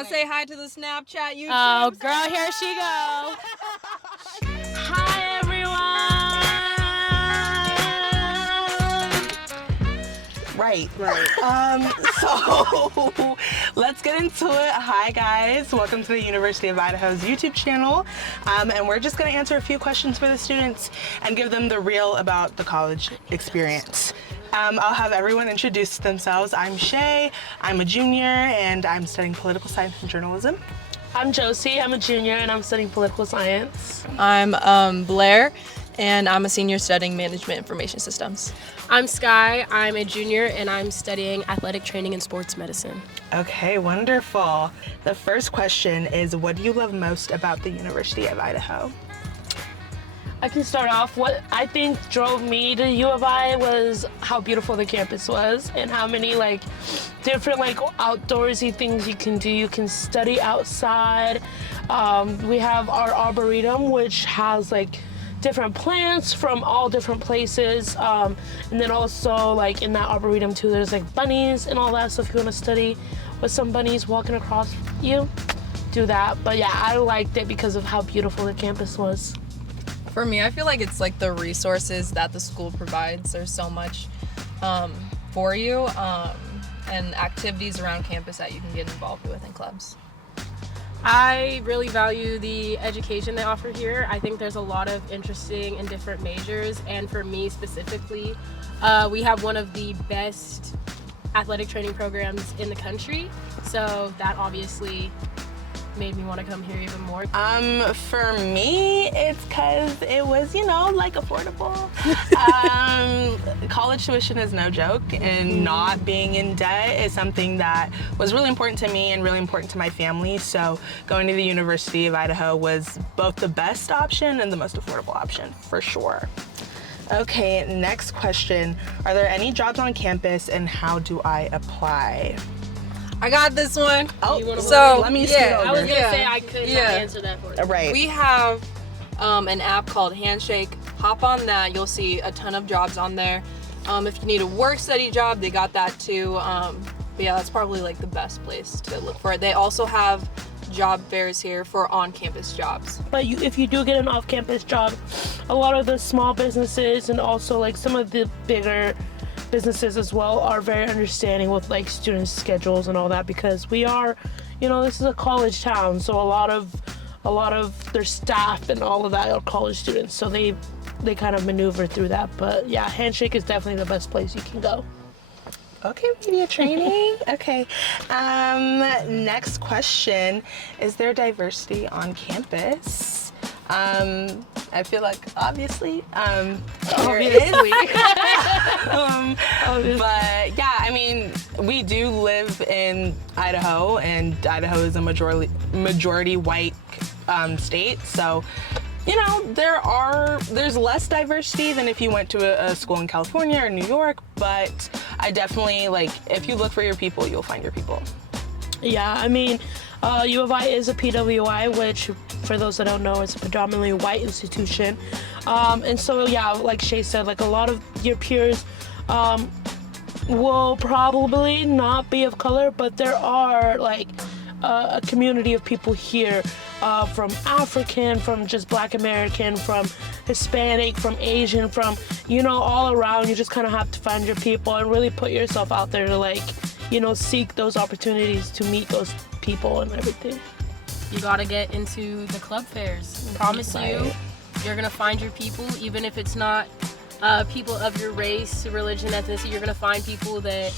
Want to say hi to the Snapchat YouTube? Oh, girl, here she go. Hi, everyone. Right. So let's get into it. Hi, guys. Welcome to the University of Idaho's YouTube channel. And we're just going to answer a few questions for the students and give them the real about the college experience. I'll have everyone introduce themselves. I'm Seyi, I'm a junior, and I'm studying political science and journalism. I'm Josie, I'm a junior, and I'm studying political science. I'm Blaire, and I'm a senior studying management information systems. I'm Sky, I'm a junior, and I'm studying athletic training and sports medicine. Okay, wonderful. The first question is, what do you love most about the University of Idaho? I can start off. What I think drove me to U of I was how beautiful the campus was and how many different outdoorsy things you can do. You can study outside. We have our arboretum, which has different plants from all different places. And then also in that arboretum too, there's bunnies and all that. So if you want to study with some bunnies walking across you, do that. But yeah, I liked it because of how beautiful the campus was. For me, I feel like it's the resources that the school provides. There's so much for you and activities around campus that you can get involved with in clubs. I really value the education they offer here. I think there's a lot of interesting and different majors, and for me specifically, we have one of the best athletic training programs in the country, so that obviously made me want to come here even more. For me, it's because it was, affordable. College tuition is no joke, and not being in debt is something that was really important to me and really important to my family. So going to the University of Idaho was both the best option and the most affordable option, for sure. Okay, next question. Are there any jobs on campus, and how do I apply? I got this one. Let me scoot over. I was going to say I could not answer that for you. Right. We have an app called Handshake. Hop on that. You'll see a ton of jobs on there. If you need a work-study job, they got that too. But yeah, that's probably the best place to look for it. They also have job fairs here for on-campus jobs. But if you do get an off-campus job, a lot of the small businesses and also some of the bigger businesses as well are very understanding with students' schedules and all that, because we are, this is a college town, so a lot of their staff and all of that are college students, so they kind of maneuver through that. But yeah, Handshake is definitely the best place you can go. Okay, media training. Okay. Next question. Is there diversity on campus? I feel obviously, there is. But yeah, we do live in Idaho, and Idaho is a majority white state. So, there's less diversity than if you went to a school in California or New York. But I definitely if you look for your people, you'll find your people. Yeah, U of I is a PWI, which, for those that don't know, is a predominantly white institution. And so, yeah, like Seyi said, a lot of your peers will probably not be of color, but there are, a community of people here from African, from just Black American, from Hispanic, from Asian, from, all around. You just kind of have to find your people and really put yourself out there to, seek those opportunities to meet those people and everything. You gotta get into the club fairs. Promise you, you're gonna find your people, even if it's not people of your race, religion, ethnicity. You're gonna find people that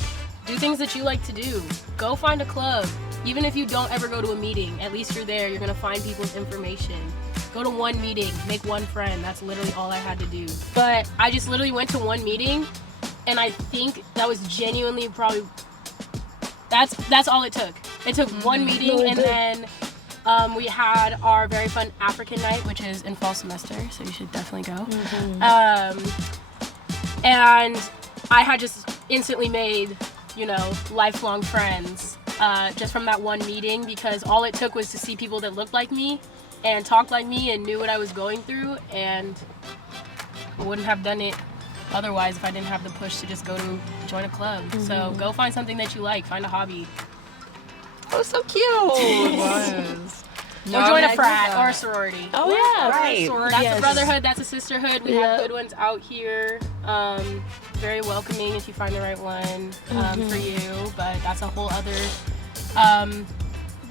do things that you like to do. Go find a club. Even if you don't ever go to a meeting, at least you're there. You're gonna find people's information. Go to one meeting, make one friend. That's literally all I had to do. But I just literally went to one meeting, and I think that was genuinely probably that's all it took. It took one meeting, and then we had our very fun African night, which is in fall semester, so you should definitely go. And I had just instantly made, lifelong friends just from that one meeting, because all it took was to see people that looked like me and talked like me and knew what I was going through, and I wouldn't have done it otherwise if I didn't have the push to just go to join a club. So go find something that you like, find a hobby. Oh, so cute. Or join a frat or a sorority. Oh yeah, Right. That's a brotherhood. That's a sisterhood. We have good ones out here. Very welcoming if you find the right one for you. But that's a whole other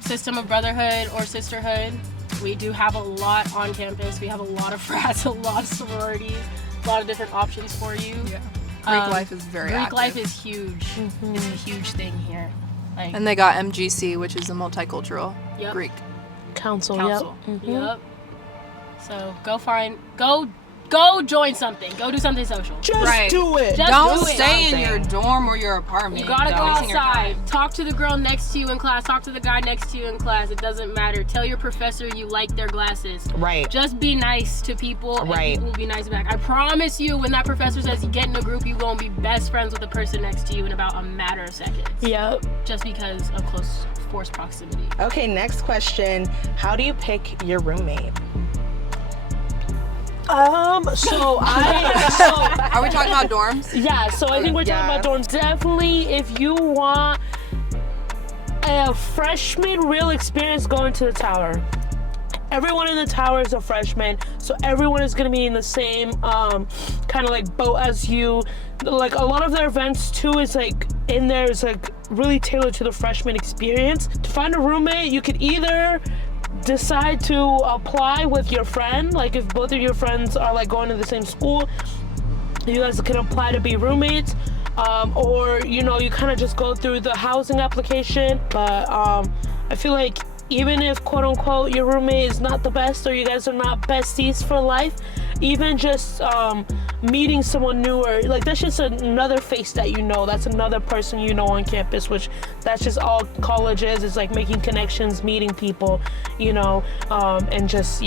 system of brotherhood or sisterhood. We do have a lot on campus. We have a lot of frats, a lot of sororities, a lot of different options for you. Yeah. Greek life is very Greek active. life is huge. It's a huge thing here. Like, And they got MGC, which is a multicultural Yep. Greek council. Yep. So go join something. Go do something social. Just Right. do it. Just Don't do it. stay in your dorm or your apartment. You gotta go Wasting your outside. time. Talk to the girl next to you in class. Talk to the guy next to you in class. It doesn't matter. Tell your professor you like their glasses. Right. Just be nice to people, and Right. people will be nice back. I promise you, when that professor says you get in a group, you gonna be best friends with the person next to you in about a matter of seconds. Yep. Just because of close force proximity. Okay, next question. How do you pick your roommate? So Are we talking about dorms? yeah, so I think we're talking about dorms. Definitely, if you want a freshman real experience, going to the tower. Everyone in the tower is a freshman, so everyone is gonna be in the same kind of like boat as you. Like a lot of their events too is like in there is like really tailored to the freshman experience. To find a roommate, you could either decide to apply with your friend, like if both of your friends are like going to the same school, you guys can apply to be roommates, or you know, you kind of just go through the housing application. But I feel like even if quote unquote your roommate is not the best, or you guys are not besties for life, even just meeting someone new, or like that's just another face that you know, that's another person you know on campus, which that's just all college is like making connections, meeting people, you know, and just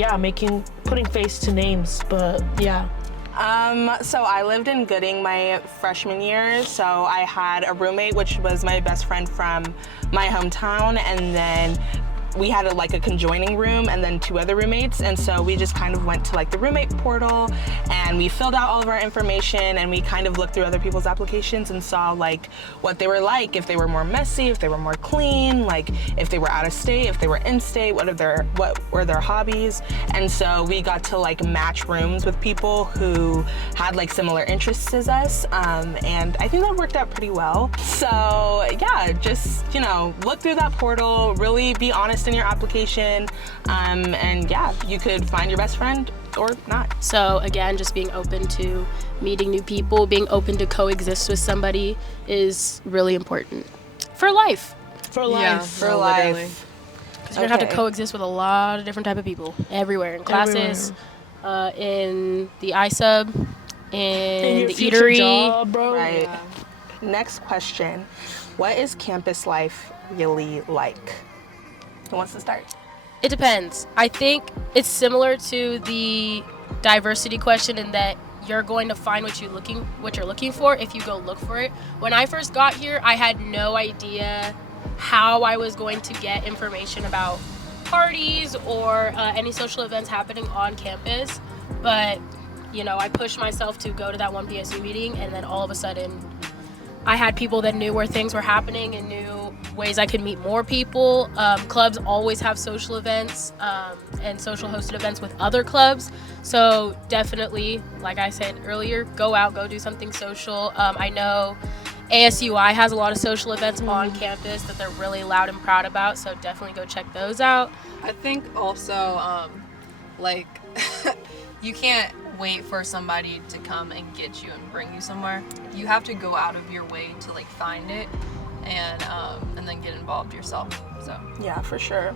putting face to names. But yeah. So I lived in Gooding my freshman year, so I had a roommate, which was my best friend from my hometown, and then we had a conjoining room and then 2 other roommates, and so we just kind of went to like the roommate portal and we filled out all of our information, and we kind of looked through other people's applications and saw like what they were like, if they were more messy, if they were more clean, like if they were out of state, if they were in state, what were their hobbies. And so we got to like match rooms with people who had like similar interests as us, and I think that worked out pretty well. So yeah, just, you know, look through that portal, really be honest in your application, and yeah, you could find your best friend or not. So again, just being open to meeting new people, being open to coexist with somebody is really important for life. For life. Yeah, for life. Because you're gonna have to coexist with a lot of different type of people everywhere, in classes, in the iSub, in the future eatery. job, bro. Right. Yeah. Next question. What is campus life really like? Who wants to start? It depends. I think it's similar to the diversity question in that you're going to find what you're looking for if you go look for it. When I first got here, I had no idea how I was going to get information about parties or any social events happening on campus. But, you know, I pushed myself to go to that one PSU meeting, and then all of a sudden I had people that knew where things were happening and knew ways I could meet more people. Clubs always have social events and social hosted events with other clubs. So definitely, like I said earlier, go out, go do something social. I know ASUI has a lot of social events on campus that they're really loud and proud about. So definitely go check those out. I think also, like, you can't wait for somebody to come and get you and bring you somewhere. You have to go out of your way to like find it and then get involved yourself. So Yeah, for sure.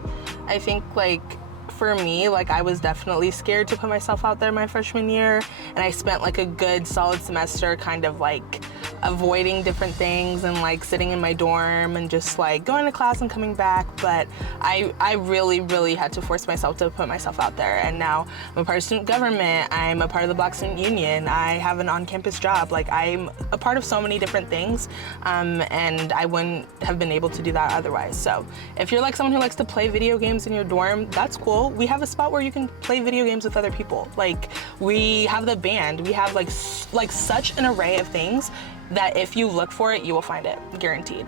I think like for me, like I was definitely scared to put myself out there my freshman year, and I spent like a good solid semester kind of like avoiding different things and like sitting in my dorm and just like going to class and coming back. But I really had to force myself to put myself out there, and now I'm a part of student government, I'm a part of the Black Student Union, I have an on-campus job, like I'm a part of so many different things, and I wouldn't have been able to do that otherwise. So if you're like someone who likes to play video games in your dorm, that's cool. We have a spot where you can play video games with other people. Like we have the band, we have like such an array of things that if you look for it, you will find it, guaranteed.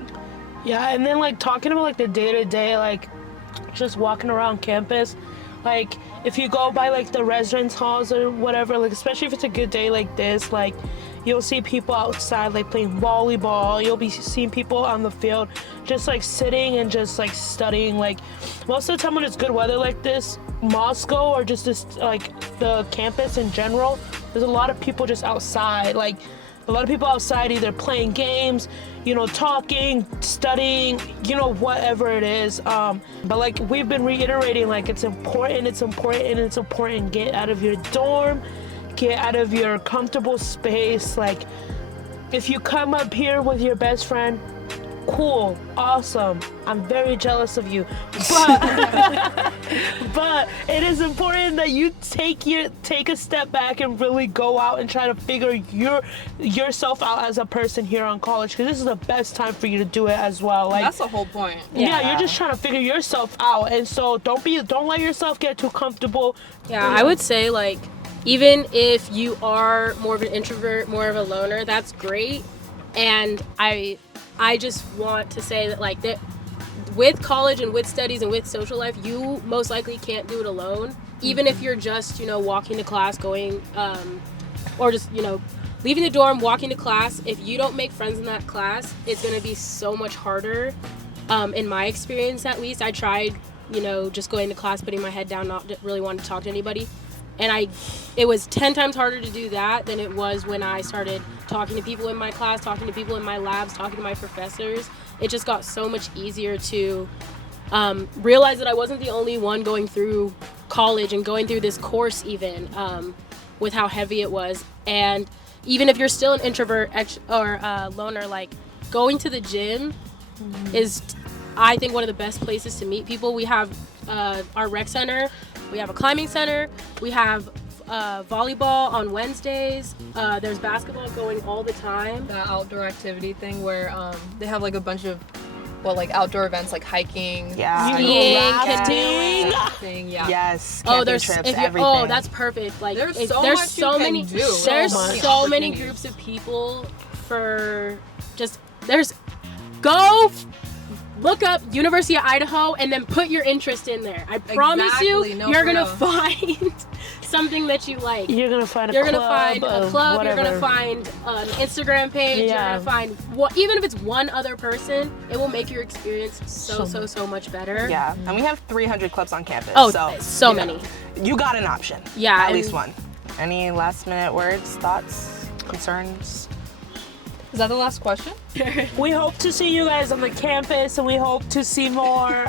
Yeah, and then like talking about like the day-to-day, like just walking around campus, like if you go by like the residence halls or whatever, like especially if it's a good day like this, like you'll see people outside like playing volleyball. You'll be seeing people on the field just like sitting and just like studying. Like most of the time when it's good weather like this, Moscow or just this like the campus in general, there's a lot of people just outside, like a lot of people outside either playing games, you know, talking, studying, you know, whatever it is. But like we've been reiterating, like it's important. Get out of your dorm, get out of your comfortable space. Like if you come up here with your best friend, cool, awesome. I'm very jealous of you, but it is important that you take a step back and really go out and try to figure yourself out as a person here on college, because this is the best time for you to do it as well. Like that's the whole point. Yeah, you're just trying to figure yourself out, and so don't let yourself get too comfortable. Yeah, I would say like even if you are more of an introvert, more of a loner, that's great. And I just want to say that like that with college and with studies and with social life, you most likely can't do it alone. Even if you're just, you know, walking to class, going, or just, you know, leaving the dorm, walking to class, if you don't make friends in that class, it's going to be so much harder. In my experience, at least, I tried, you know, just going to class, putting my head down, not really wanting to talk to anybody. And it was 10 times harder to do that than it was when I started talking to people in my class, talking to people in my labs, talking to my professors. It just got so much easier to realize that I wasn't the only one going through college and going through this course even with how heavy it was. And even if you're still an introvert or loner, like going to the gym is, I think, one of the best places to meet people. We have our rec center. We have a climbing center. We have volleyball on Wednesdays. There's basketball going all the time. That outdoor activity thing where they have like a bunch of outdoor events like hiking, Skiing, canoeing, Yes. Oh, Camping trips, everything. Oh, that's perfect. Like There's so many opportunities. groups of people for just go look up University of Idaho and then put your interest in there. I promise you're gonna find something that you like. You're gonna find a You're club. You're gonna find an Instagram page. Yeah. You're gonna find even if it's one other person, it will make your experience so much better. Yeah, and we have 300 clubs on campus. Oh, so many. You got an option. Yeah, At least one. Any last minute words, thoughts, concerns? Is that the last question? We hope to see you guys on the campus, and we hope to see more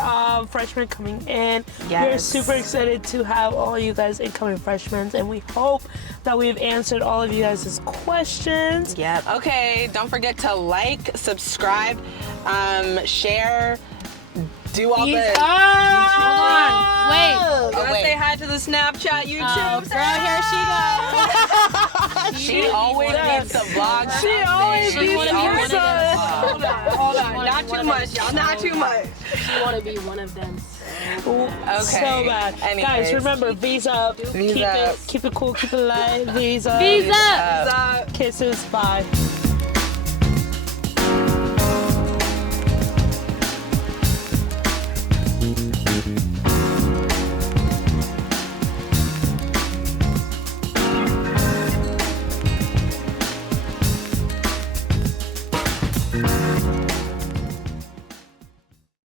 freshmen coming in. Yes. We're super excited to have all you guys incoming freshmen, and we hope that we've answered all of you guys' questions. Yep. Okay, don't forget to like, subscribe, share, do all the... Hold on. Wait. You wanna say hi to the Snapchat, YouTube? Girl, here she goes. She always needs the vlog. She always She needs wanna be one of them. Hold on. Not too much, y'all. Not too much. She want to be one of them. Okay. So bad. Anyways. Guys, remember, visa up. Visa up. Keep it cool, keep it light. Visa. Visa. Kisses. Bye.